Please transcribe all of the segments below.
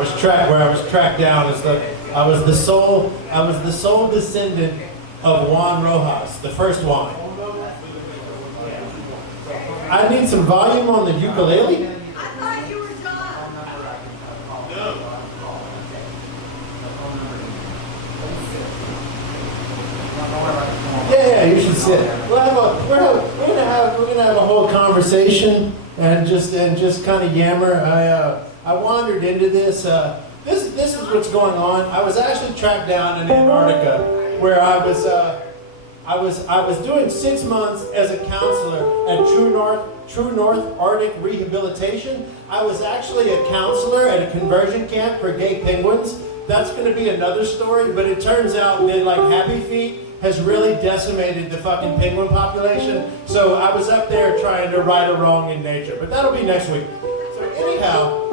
I was tracked down as I was the sole descendant of Juan Rojas, the first Juan. I need some volume on the ukulele. I thought you were John. Yeah, you should sit. We're gonna have a whole conversation and just kind of yammer. I wandered into this. This is what's going on. I was actually tracked down in Antarctica, where I was doing 6 months as a counselor at True North Arctic Rehabilitation. I was actually a counselor at a conversion camp for gay penguins. That's going to be another story, but it turns out that like Happy Feet has really decimated the fucking penguin population. So I was up there trying to right a wrong in nature, but that'll be next week. So anyhow,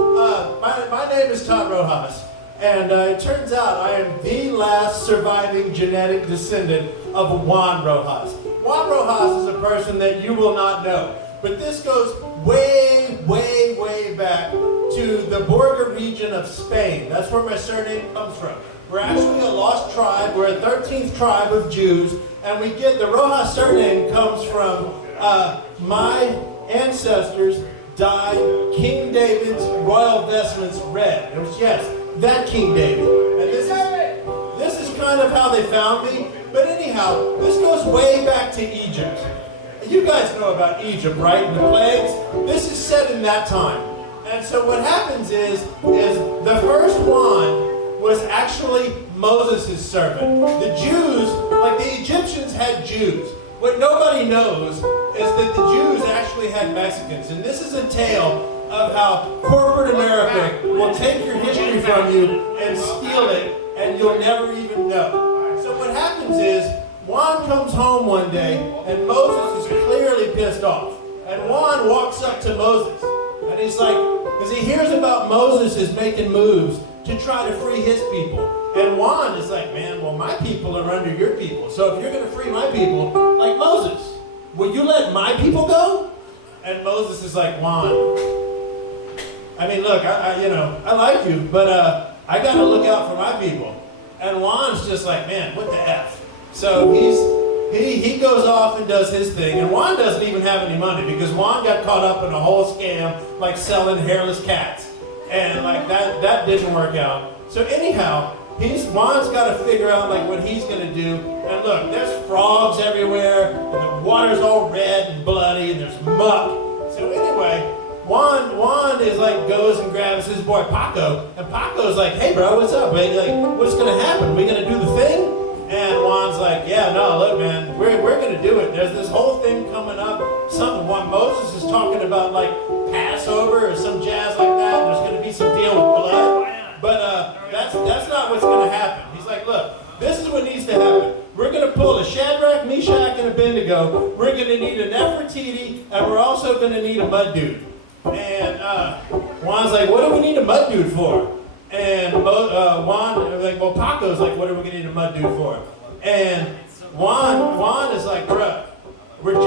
my name is Todd Rojas, and it turns out I am the last surviving genetic descendant of Juan Rojas. Juan Rojas is a person that you will not know, but this goes way, way, way back to the Borga region of Spain. That's where my surname comes from. We're actually a lost tribe. We're a 13th tribe of Jews, and we get the Rojas surname comes from my ancestors dyed King David's royal vestments red. It was, yes, that King David. And this is kind of how they found me. But anyhow, this goes way back to Egypt. You guys know about Egypt, right? And the plagues. This is set in that time. And so what happens is the first one was actually Moses' servant. The Jews, like the Egyptians had Jews. What nobody knows is that the Jews actually had Mexicans. And this is a tale of how corporate America will take your history from you and steal it, and you'll never even know. So what happens is, Juan comes home one day, and Moses is clearly pissed off. And Juan walks up to Moses, and he's like, because he hears about Moses is making moves to try to free his people. And Juan is like, man, well, my people are under your people. So if you're going to free my people, like Moses, will you let my people go? And Moses is like, Juan, I mean, look, I like you, but I got to look out for my people. And Juan's just like, man, what the F? So he goes off and does his thing. And Juan doesn't even have any money because Juan got caught up in a whole scam, like selling hairless cats. And like that didn't work out. So anyhow, Juan's got to figure out like what he's going to do. And look, there's frogs everywhere, and the water's all red and bloody, and there's muck. So anyway, Juan is like goes and grabs his boy Paco, and Paco's like, hey bro, what's up? Like, what's going to happen? Are we going to do the thing? And Juan's like, yeah, no, look, man, we're going to do it. There's this whole thing coming up. What Moses is talking about, like Passover or some jazz like that. There's going to be some deal with blood. But that's not what's going to happen. He's like, look, this is what needs to happen. We're going to pull a Shadrach, Meshach, and Abednego. We're going to need an Nefertiti, and we're also going to need a mud dude. And Juan's like, what do we need a mud dude for? And Juan, like, well, Paco's like, what are we going to need a mud dude for? And Juan is like, bruh, we're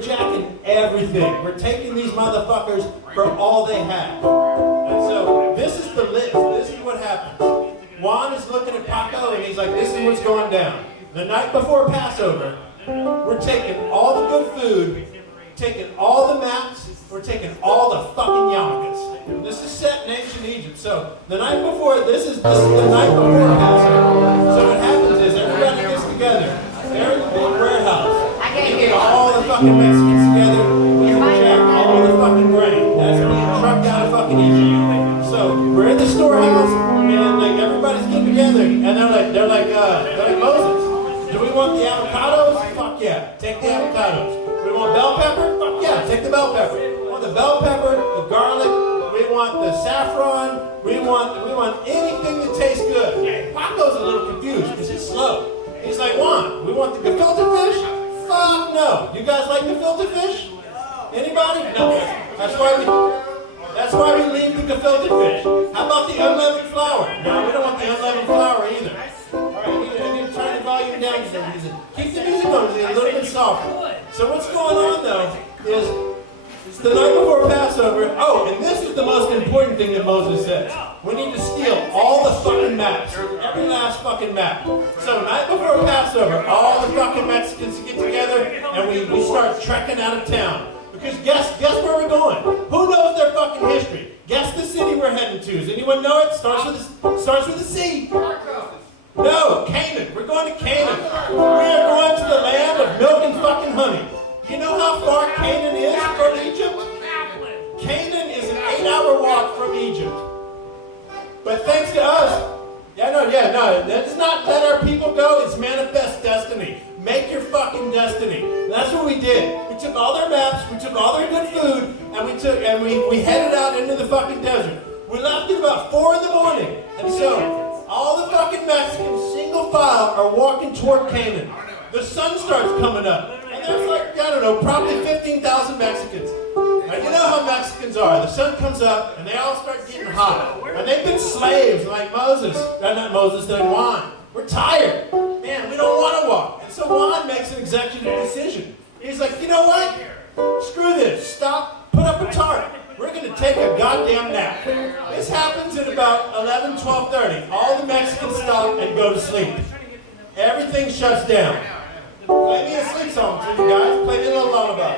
jacking everything. We're taking these motherfuckers for all they have. And so this is the list. This is what happens. Juan is looking at Paco and he's like, this is what's going down. The night before Passover, we're taking all the good food, taking all the maps, we're taking all the fucking yarmulkes. This is set in ancient Egypt. So the night before, this is the night before Passover. So what happens is everybody gets together. They're in the big warehouse. We get all the fucking Mexicans together. We jack all the fucking grain. That's being trucked out of fucking Egypt. So we're in the storehouse, and like everybody's getting together, and they're like Moses. Do we want the avocados? Fuck yeah, take the avocados. We want bell pepper? Fuck yeah, take the bell pepper. We want the bell pepper, the garlic. We want the saffron. We want anything that tastes good. Paco's a little confused because he's slow. He's like, Juan, we want the gefilte fish? Fuck no. You guys like gefilte fish? Anybody? No. That's why we leave the gefilte fish. How about the unleavened flour? No, we don't want the unleavened flour either. All right, I need to turn the volume down to the music. Keep the music on, it's a little bit softer. So what's going on though is it's the night before Passover. Oh, and this is the most important thing that Moses says. We need to maps. Every last fucking map. So night before Passover, all the fucking Mexicans get together and we start trekking out of town. Because guess where we're going? Who knows their fucking history? Guess the city we're heading to. Does anyone know it? Starts with a C. No, Canaan. We're going to Canaan. We are going to the land of milk and fucking honey. You know how far Canaan is from Egypt? Canaan is an 8-hour walk from Egypt. But thanks to us, let's not let our people go. It's manifest destiny. Make your fucking destiny. And that's what we did. We took all their maps, we took all their good food, and we headed out into the fucking desert. We left at about 4 in the morning. And so, all the fucking Mexicans, single file, are walking toward Canaan. The sun starts coming up. And there's like, I don't know, probably 15,000 Mexicans. And you know how Mexicans are. The sun comes up, and they all start getting hot. And they've been slaves like Moses. Not Moses, they're Juan. We're tired. Man, we don't want to walk. And so Juan makes an executive decision. He's like, you know what? Screw this. Stop. Put up a tarp. We're going to take a goddamn nap. This happens at about 11, 12:30. All the Mexicans stop and go to sleep. Everything shuts down. Play me a sleep song for you guys. Play me a little lullaby.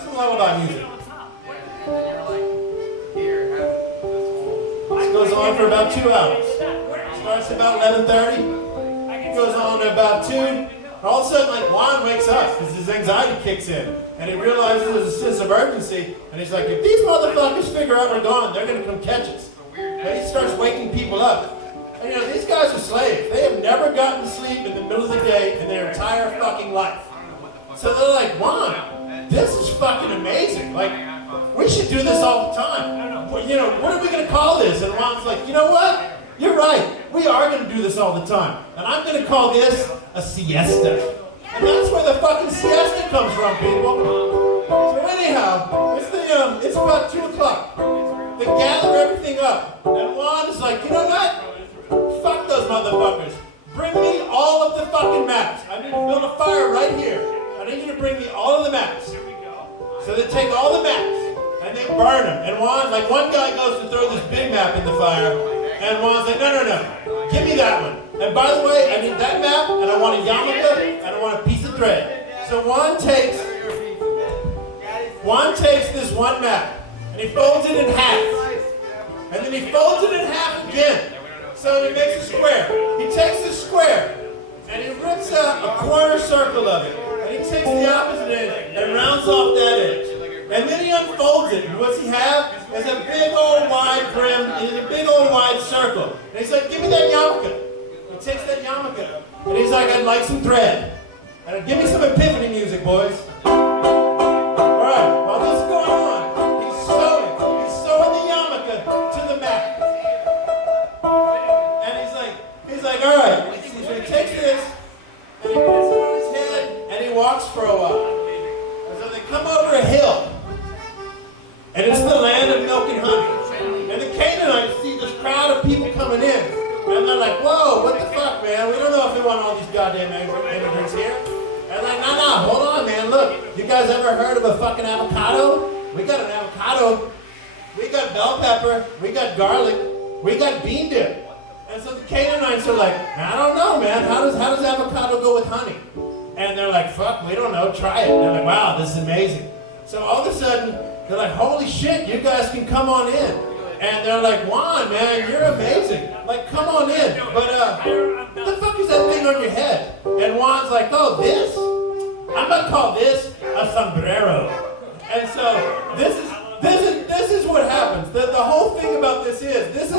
Some lullaby music. This goes on for about 2 hours. Starts at about 11:30. Goes on to about 2. All of a sudden, like, Juan wakes up because his anxiety kicks in. And he realizes there's a sense of urgency. And he's like, if these motherfuckers figure out we're gone, they're going to come catch us. And he starts waking people up. And, you know, these guys are slaves. They have never gotten to sleep in the middle of the day in their entire fucking life. So they're like, Juan, this is fucking amazing. Like, we should do this all the time. You know, what are we going to call this? And Juan's like, you know what? You're right. We are going to do this all the time. And I'm going to call this a siesta. And that's where the fucking siesta comes from, people. So anyhow, it's about 2 o'clock. They gather everything up. And Juan is like, you know what? Fuck those motherfuckers. Bring me all of the fucking maps. I need to build a fire right here. I need you to bring me all of the maps. So they take all the maps and they burn them. And Juan, like one guy goes to throw this big map in the fire. And Juan's like, no. Give me that one. And by the way, I need that map, and I want a yarmulke, and I want a piece of thread. So Juan takes this one map, and he folds it in half. And then he folds it in half again. So he makes a square. He takes the square, and he rips out a quarter circle of it. And he takes the opposite end and rounds off that edge. And then he unfolds it, and what's he have? Is a big old wide brim, a big old wide circle. And he's like, give me that yarmulke. He takes that yarmulke, and he's like, I'd like some thread. And give me some epiphany music, boys. Alright, while this is going on, he's sewing the yarmulke to the map. And he's like, alright. So he takes this, and he puts it on his head, and he walks for a while. And so they come over a hill. And it's the land of milk and honey. And the Canaanites see this crowd of people coming in. And they're like, whoa, what the fuck, man? We don't know if we want all these goddamn immigrants here. And they're like, no, hold on, man. Look, you guys ever heard of a fucking avocado? We got an avocado. We got bell pepper. We got garlic. We got bean dip. And so the Canaanites are like, I don't know, man. How does avocado go with honey? And they're like, fuck, we don't know. Try it. And they're like, wow, this is amazing. So all of a sudden, they're like, holy shit, you guys can come on in. And they're like, Juan, man, you're amazing. Like, come on in. But, what the fuck is that thing on your head? And Juan's like, oh, this? I'm going to call this a sombrero. And so, this is what happens. The whole thing about this is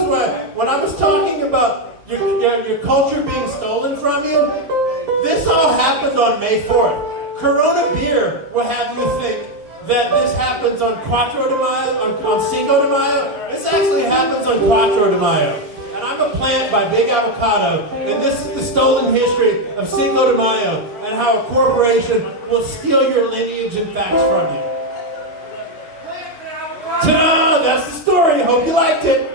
when I was talking about your culture being stolen from you, this all happened on May 4th. Corona beer will have you think that this happens on Quattro de Mayo, on Cinco de Mayo. This actually happens on Quattro de Mayo. And I'm a plant by Big Avocado, and this is the stolen history of Cinco de Mayo and how a corporation will steal your lineage and facts from you. Ta-da! That's the story. Hope you liked it.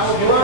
How